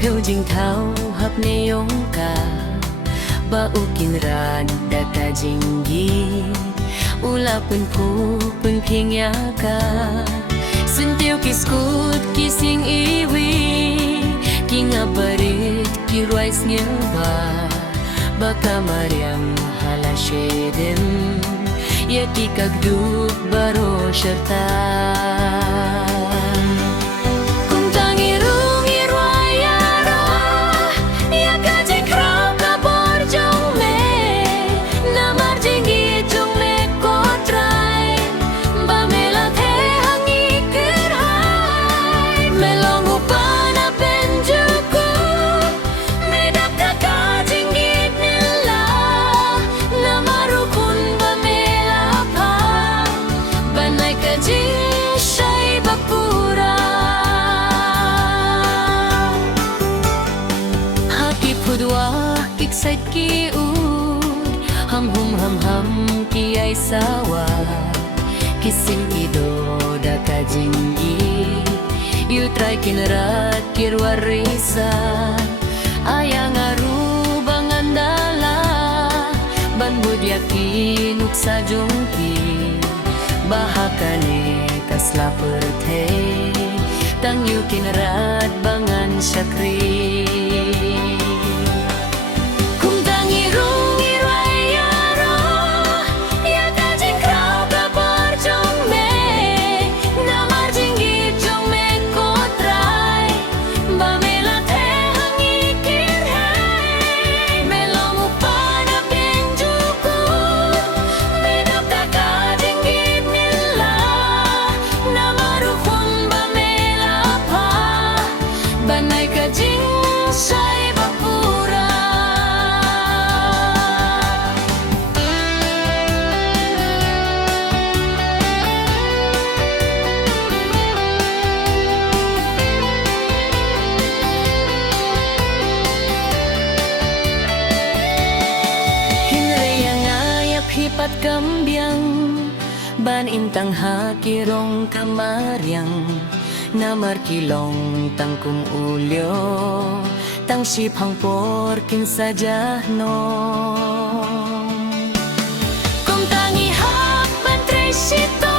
Phiêu dinh thao hấp nê yong ka ba ukin ran data jinggi ula pun pu pun phing ya ka sun tiêu kiskut kising iwi kinga barit ki rise ba baka mariam hala shedem ya ki kagduk baro sharta Excited ki ud ham ki ay sawa kising ido da ka jinggi you try kinrat kirwarisa ayang aru bangandala banbud yakin uksa jongki bahakane kasla perte tang you kinrat bangan syakri hipat kambyang ban intang hakirong kamaryang namar kilong tangkum ulyo tang sipang porkin sajahno kung tangi hak ban tresito